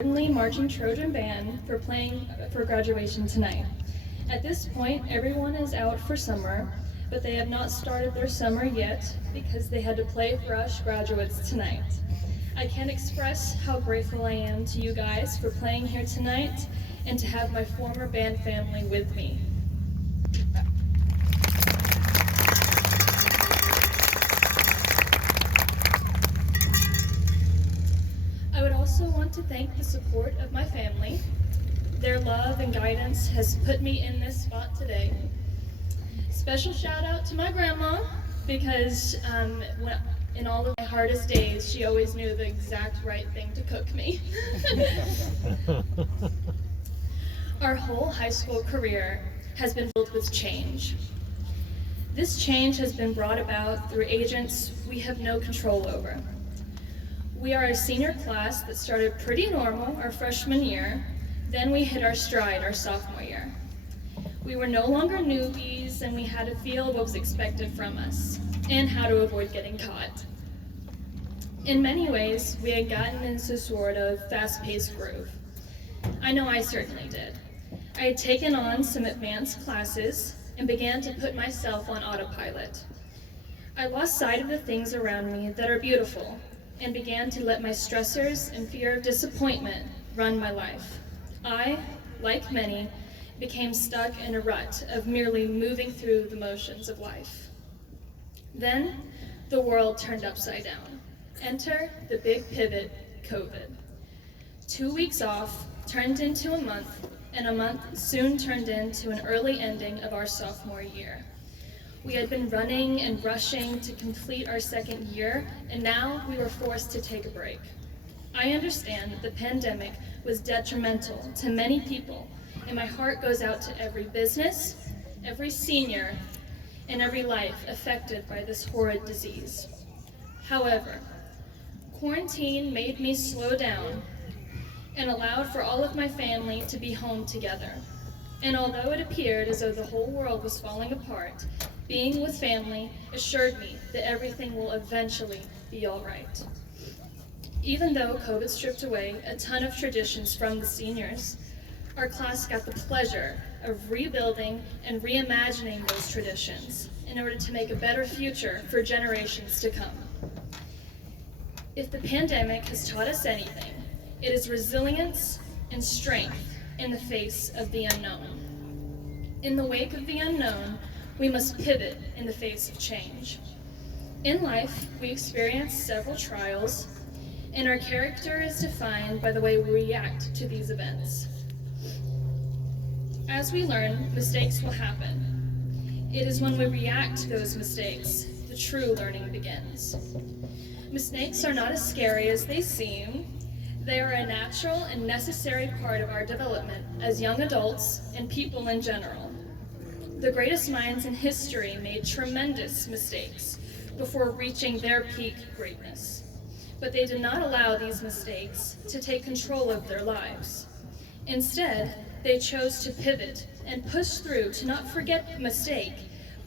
Gordon Lee Marching Trojan Band for playing for graduation tonight. At this point, everyone is out for summer, but they have not started their summer yet because they had to play for us graduates tonight. I can't express how grateful I am to you guys for playing here tonight and to have my former band family with me. I would also want to thank the support of my family. Their love and guidance has put me in this spot today. Special shout out to my grandma because in all of my hardest days, she always knew the exact right thing to cook me. Our whole high school career has been filled with change. This change has been brought about through agents we have no control over. We are a senior class that started pretty normal our freshman year, then we hit our stride our sophomore year. We were no longer newbies and we had to feel what was expected from us and how to avoid getting caught. In many ways, we had gotten into sort of fast-paced groove. I know I certainly did. I had taken on some advanced classes and began to put myself on autopilot. I lost sight of the things around me that are beautiful and began to let my stressors and fear of disappointment run my life. I, like many, became stuck in a rut of merely moving through the motions of life. Then, the world turned upside down. Enter the big pivot, COVID. 2 weeks off turned into a month, and a month soon turned into an early ending of our sophomore year. We had been running and rushing to complete our second year, and now we were forced to take a break. I understand that the pandemic was detrimental to many people, and my heart goes out to every business, every senior, and every life affected by this horrid disease. However, quarantine made me slow down and allowed for all of my family to be home together. And although it appeared as though the whole world was falling apart, being with family assured me that everything will eventually be all right. Even though COVID stripped away a ton of traditions from the seniors, our class got the pleasure of rebuilding and reimagining those traditions in order to make a better future for generations to come. If the pandemic has taught us anything, it is resilience and strength in the face of the unknown. In the wake of the unknown, we must pivot in the face of change. In life, we experience several trials, and our character is defined by the way we react to these events. As we learn, mistakes will happen. It is when we react to those mistakes the true learning begins. Mistakes are not as scary as they seem. They are a natural and necessary part of our development as young adults and people in general. The greatest minds in history made tremendous mistakes before reaching their peak greatness. But they did not allow these mistakes to take control of their lives. Instead, they chose to pivot and push through to not forget the mistake,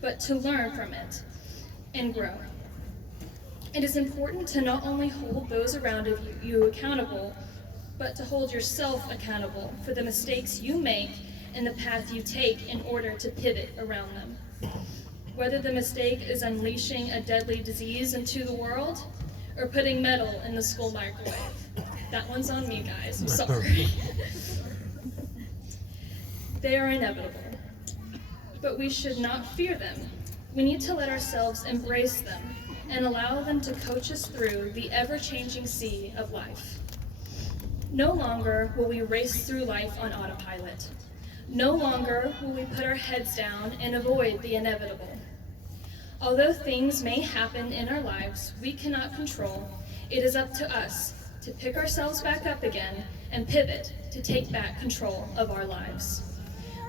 but to learn from it and grow. It is important to not only hold those around you accountable, but to hold yourself accountable for the mistakes you make and the path you take in order to pivot around them. Whether the mistake is unleashing a deadly disease into the world or putting metal in the school microwave. That one's on me, guys, I'm sorry. They are inevitable, but we should not fear them. We need to let ourselves embrace them and allow them to coach us through the ever-changing sea of life. No longer will we race through life on autopilot. No longer will we put our heads down and avoid the inevitable. Although things may happen in our lives we cannot control, it is up to us to pick ourselves back up again and pivot to take back control of our lives.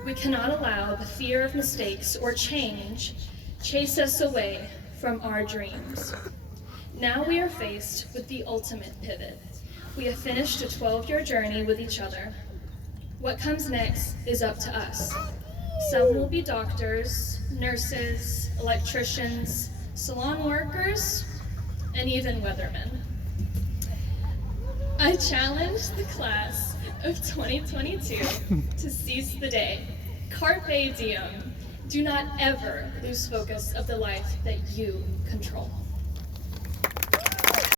We cannot allow the fear of mistakes or change chase us away from our dreams. Now we are faced with the ultimate pivot. We have finished a 12-year journey with each other. What comes next is up to us. Some will be doctors, nurses, electricians, salon workers, and even weathermen. I challenge the class of 2022 to seize the day. Carpe diem. Do not ever lose focus of the life that you control.